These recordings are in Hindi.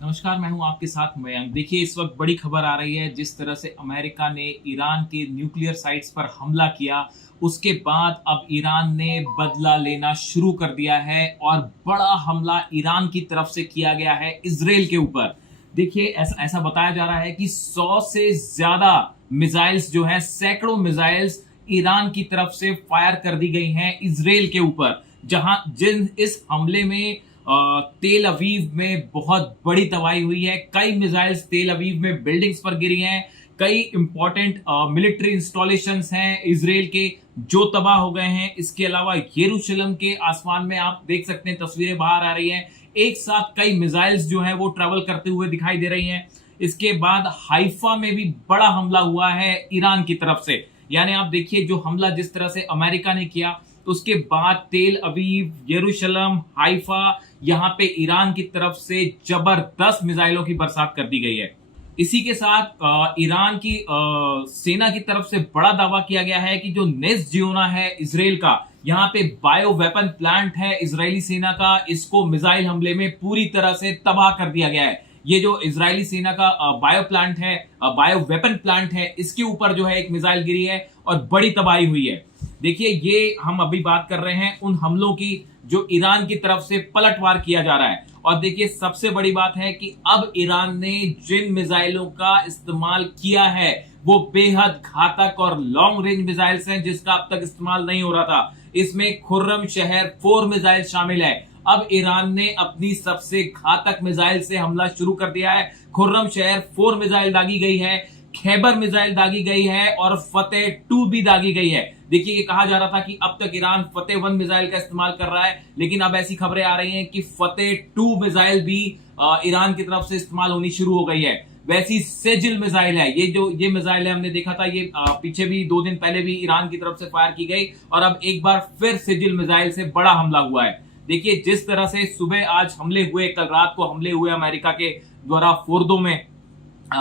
नमस्कार, मैं हूं आपके साथ मयंक। देखिए, इस वक्त बड़ी खबर आ रही है। जिस तरह से अमेरिका ने ईरान के न्यूक्लियर साइट्स पर हमला किया, उसके बाद अब ईरान ने बदला लेना शुरू कर दिया है और बड़ा हमला ईरान की तरफ से किया गया है इजराइल के ऊपर। देखिए, ऐसा ऐसा बताया जा रहा है कि 100 से ज्यादा मिसाइल्स जो है, सैकड़ों मिसाइल्स ईरान की तरफ से फायर कर दी गई हैं इजराइल के ऊपर। जहां जिन इस हमले में तेल अवीव में बहुत बड़ी तबाही हुई है। कई मिसाइल्स तेल अवीव में बिल्डिंग्स पर गिरी हैं। कई इंपॉर्टेंट मिलिट्री इंस्टॉलेशंस हैं इजराइल के जो तबाह हो गए हैं। इसके अलावा यरूशलेम के आसमान में आप देख सकते हैं, तस्वीरें बाहर आ रही हैं। एक साथ कई मिसाइल्स जो है वो ट्रेवल करते हुए दिखाई दे रही हैं। इसके बाद हाइफा में भी बड़ा हमला हुआ है ईरान की तरफ से। यानी आप देखिए, जो हमला जिस तरह से अमेरिका ने किया, उसके बाद तेल अवीव, यरूशलेम, हाइफा, यहां पे ईरान की तरफ से जबरदस्त मिसाइलों की बरसात कर दी गई है। इसी के साथ ईरान की सेना की तरफ से बड़ा दावा किया गया है कि जो नेस जियोना है इजराइल का, यहाँ पे बायो वेपन प्लांट है इजरायली सेना का, इसको मिसाइल हमले में पूरी तरह से तबाह कर दिया गया है। ये जो इजरायली सेना का बायो प्लांट है, बायो वेपन प्लांट है, इसके ऊपर जो है एक मिसाइल गिरी है और बड़ी तबाही हुई है। देखिए, ये हम अभी बात कर रहे हैं उन हमलों की जो ईरान की तरफ से पलटवार किया जा रहा है। और देखिए, सबसे बड़ी बात है कि अब ईरान ने जिन मिसाइलों का इस्तेमाल किया है वो बेहद घातक और लॉन्ग रेंज मिसाइल्स हैं, जिसका अब तक इस्तेमाल नहीं हो रहा था। इसमें खुर्रम शहर 4 मिसाइल शामिल है। अब ईरान ने अपनी सबसे घातक मिसाइल से हमला शुरू कर दिया है। खुर्रम शहर 4 मिसाइल दागी गई है, खैबर मिसाइल दागी गई है और फतेह 2 भी दागी गई है। देखिए, ये कहा जा रहा था कि अब तक ईरान फतेह 1 मिसाइल का इस्तेमाल कर रहा है, लेकिन अब ऐसी खबरें आ रही हैं कि फतेह 2 मिसाइल भी ईरान की तरफ से इस्तेमाल होनी शुरू हो गई है। वैसी सेजिल मिसाइल है ये मिसाइल है, हमने देखा था ये पीछे भी 2 दिन पहले भी ईरान की तरफ से फायर की गई और अब एक बार फिर सेजिल मिसाइल से बड़ा हमला हुआ है। देखिए, जिस तरह से सुबह आज हमले हुए, कल रात को हमले हुए अमेरिका के द्वारा फोर्दो में,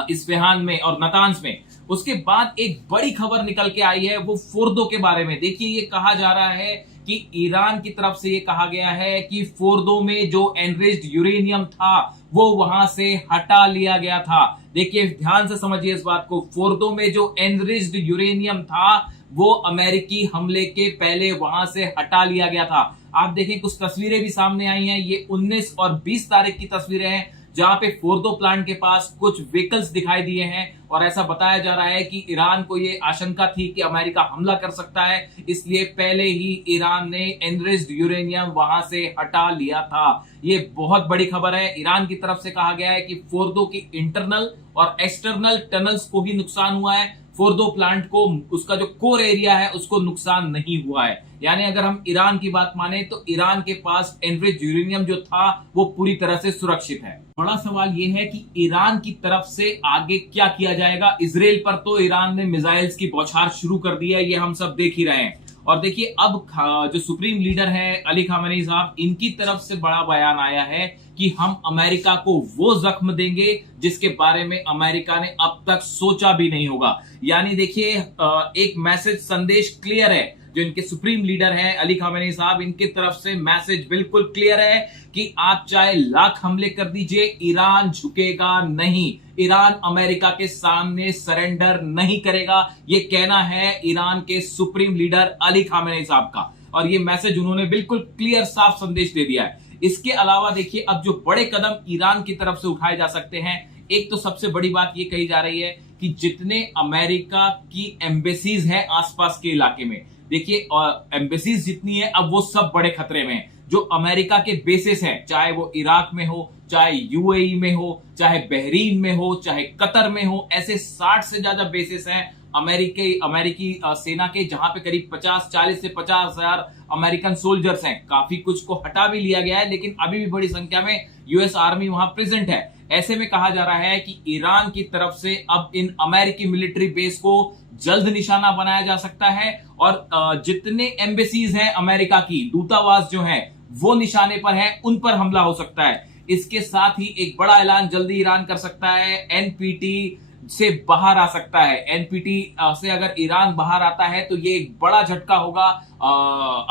इस्फहान में और नतांज में, उसके बाद एक बड़ी खबर निकल के आई है वो फोर्दो के बारे में। देखिए, ये कहा जा रहा है कि ईरान की तरफ से ये कहा गया है कि फोर्दो में जो एनरिच्ड यूरेनियम था वो वहां से हटा लिया गया था। देखिए, ध्यान से समझिए इस बात को। फोर्दो में जो एनरिच्ड यूरेनियम था वो अमेरिकी हमले के पहले वहां से हटा लिया गया था। आप देखें, कुछ तस्वीरें भी सामने आई हैं। ये 19 और 20 तारीख की तस्वीरें हैं, जहां पे फोर्दो प्लांट के पास कुछ व्हीकल्स दिखाई दिए हैं और ऐसा बताया जा रहा है कि ईरान को ये आशंका थी कि अमेरिका हमला कर सकता है, इसलिए पहले ही ईरान ने एनरिच्ड यूरेनियम वहां से हटा लिया था। ये बहुत बड़ी खबर है। ईरान की तरफ से कहा गया है कि फोर्दो की इंटरनल और एक्सटर्नल टनल्स को ही नुकसान हुआ है। फोर्दो प्लांट को, उसका जो कोर एरिया है, उसको नुकसान नहीं हुआ है। यानी अगर हम ईरान की बात माने तो ईरान के पास एनरिच्ड यूरेनियम जो था वो पूरी तरह से सुरक्षित है। बड़ा सवाल यह है कि ईरान की तरफ से आगे क्या किया जाएगा। इजराइल पर तो ईरान ने मिसाइल्स की बौछार शुरू कर दी है, ये हम सब देख ही रहे हैं। और देखिए, अब जो सुप्रीम लीडर है अली खामेनी साहब, इनकी तरफ से बड़ा बयान आया है कि हम अमेरिका को वो जख्म देंगे जिसके बारे में अमेरिका ने अब तक सोचा भी नहीं होगा। यानी देखिए, एक मैसेज, संदेश क्लियर है। जो इनके सुप्रीम लीडर हैं अली खामेनी साहब, इनकी तरफ से मैसेज बिल्कुल क्लियर है कि आप चाहे लाख हमले कर दीजिए, ईरान झुकेगा नहीं। ईरान अमेरिका के सामने सरेंडर नहीं करेगा। ये कहना है ईरान के सुप्रीम लीडर अली खामेनी साहब का, और ये मैसेज उन्होंने बिल्कुल क्लियर, साफ संदेश दे दिया है। इसके अलावा देखिए, अब जो बड़े कदम ईरान की तरफ से उठाए जा सकते हैं, एक तो सबसे बड़ी बात ये कही जा रही है कि जितने अमेरिका की एम्बेसीज हैं आसपास के इलाके में, देखिए, और एम्बेसीज जितनी है अब वो सब बड़े खतरे में हैं। जो अमेरिका के बेसिस हैं, चाहे वो इराक में हो, चाहे यूएई में हो, चाहे बहरीन में हो, चाहे कतर में हो, ऐसे 60 से ज्यादा बेसिस हैं अमेरिकी सेना के, जहां पे करीब 40 से 50 हजार अमेरिकन सोल्जर्स हैं। काफी कुछ को हटा भी लिया गया है, लेकिन अभी भी बड़ी संख्या में यूएस आर्मी वहां प्रेजेंट है। ऐसे में कहा जा रहा है कि ईरान की तरफ से अब इन अमेरिकी मिलिट्री बेस को जल्द निशाना बनाया जा सकता है और जितने एम्बेसीज हैं अमेरिका की, दूतावास जो हैं, वो निशाने पर हैं, उन पर हमला हो सकता है। इसके साथ ही एक बड़ा ऐलान जल्दी ईरान कर सकता है, एनपीटी से बाहर आ सकता है। एनपीटी से अगर ईरान बाहर आता है तो ये एक बड़ा झटका होगा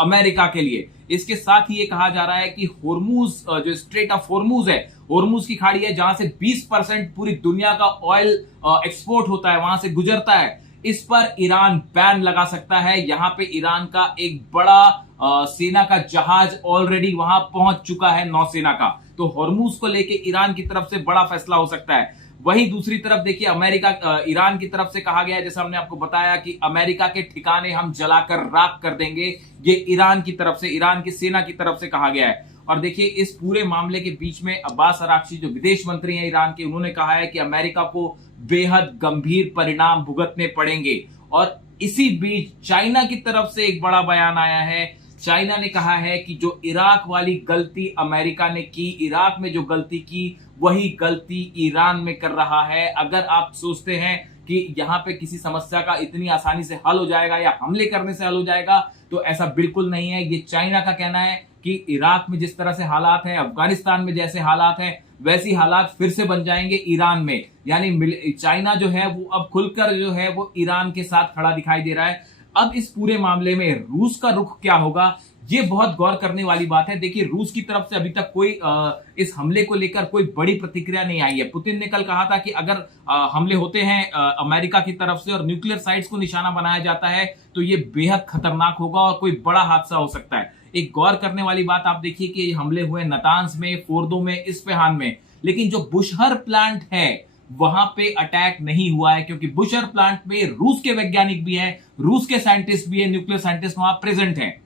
अमेरिका के लिए। इसके साथ ही ये कहा जा रहा है कि होर्मुज, जो स्ट्रेट ऑफ होर्मुज है, होर्मुज की खाड़ी है जहां से 20% पूरी दुनिया का ऑयल एक्सपोर्ट होता है, वहां से गुजरता है। इस पर ईरान बैन लगा सकता है। यहां पे ईरान का एक बड़ा सेना का जहाज ऑलरेडी वहां पहुंच चुका है, नौसेना का। तो होर्मुज को लेके ईरान की तरफ से बड़ा फैसला हो सकता है। वहीं दूसरी तरफ देखिए, अमेरिका ईरान की तरफ से कहा गया है, जैसा हमने आपको बताया कि अमेरिका के ठिकाने हम जलाकर राख कर देंगे। ये ईरान की तरफ से, ईरान की सेना की तरफ से कहा गया है। और देखिए, इस पूरे मामले के बीच में अब्बास अराक्ची जो विदेश मंत्री हैं ईरान के, उन्होंने कहा है कि अमेरिका को बेहद गंभीर परिणाम भुगतने पड़ेंगे। और इसी बीच चाइना की तरफ से एक बड़ा बयान आया है। चाइना ने कहा है कि जो इराक वाली गलती अमेरिका ने की, इराक में जो गलती की, वही गलती ईरान में कर रहा है। अगर आप सोचते हैं कि यहां पे किसी समस्या का इतनी आसानी से हल हो जाएगा या हमले करने से हल हो जाएगा, तो ऐसा बिल्कुल नहीं है। ये चाइना का कहना है कि इराक में जिस तरह से हालात हैं, अफगानिस्तान में जैसे हालात हैं, वैसी हालात फिर से बन जाएंगे ईरान में। यानी चाइना जो है वो अब खुलकर जो है वो ईरान के साथ खड़ा दिखाई दे रहा है। अब इस पूरे मामले में रूस का रुख क्या होगा, ये बहुत गौर करने वाली बात है। देखिए, रूस की तरफ से अभी तक कोई इस हमले को लेकर कोई बड़ी प्रतिक्रिया नहीं आई है। पुतिन ने कल कहा था कि अगर हमले होते हैं अमेरिका की तरफ से और न्यूक्लियर साइट्स को निशाना बनाया जाता है, तो ये बेहद खतरनाक होगा और कोई बड़ा हादसा हो सकता है। एक गौर करने वाली बात आप देखिए कि हमले हुए नतांज में, फोर्दो में, इस्फहान में, लेकिन जो बुशहर प्लांट है वहां पे अटैक नहीं हुआ है, क्योंकि बुशहर प्लांट में रूस के वैज्ञानिक भी हैं, रूस के साइंटिस्ट भी हैं, न्यूक्लियर साइंटिस्ट वहां प्रेजेंट हैं।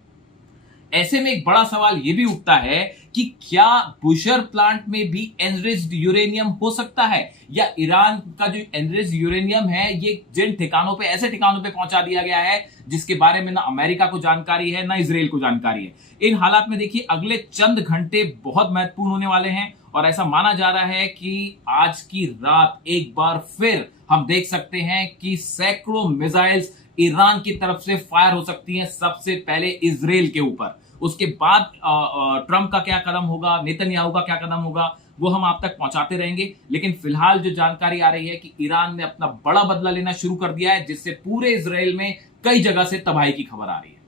ऐसे में एक बड़ा सवाल यह भी उठता है कि क्या बुशहर प्लांट में भी एनरिच्ड यूरेनियम हो सकता है, या ईरान का जो एनरिच्ड यूरेनियम है ये जिन ठिकानों पे, ऐसे ठिकानों पे पहुंचा दिया गया है जिसके बारे में ना अमेरिका को जानकारी है ना इजराइल को जानकारी है। इन हालात में देखिए, अगले चंद घंटे बहुत महत्वपूर्ण होने वाले हैं और ऐसा माना जा रहा है कि आज की रात एक बार फिर हम देख सकते हैं कि सैकड़ों मिसाइल्स ईरान की तरफ से फायर हो सकती हैं, सबसे पहले इजराइल के ऊपर। उसके बाद ट्रंप का क्या कदम होगा, नेतन्याहू का क्या कदम होगा, वो हम आप तक पहुंचाते रहेंगे। लेकिन फिलहाल जो जानकारी आ रही है कि ईरान ने अपना बड़ा बदला लेना शुरू कर दिया है, जिससे पूरे इजराइल में कई जगह से तबाही की खबर आ रही है।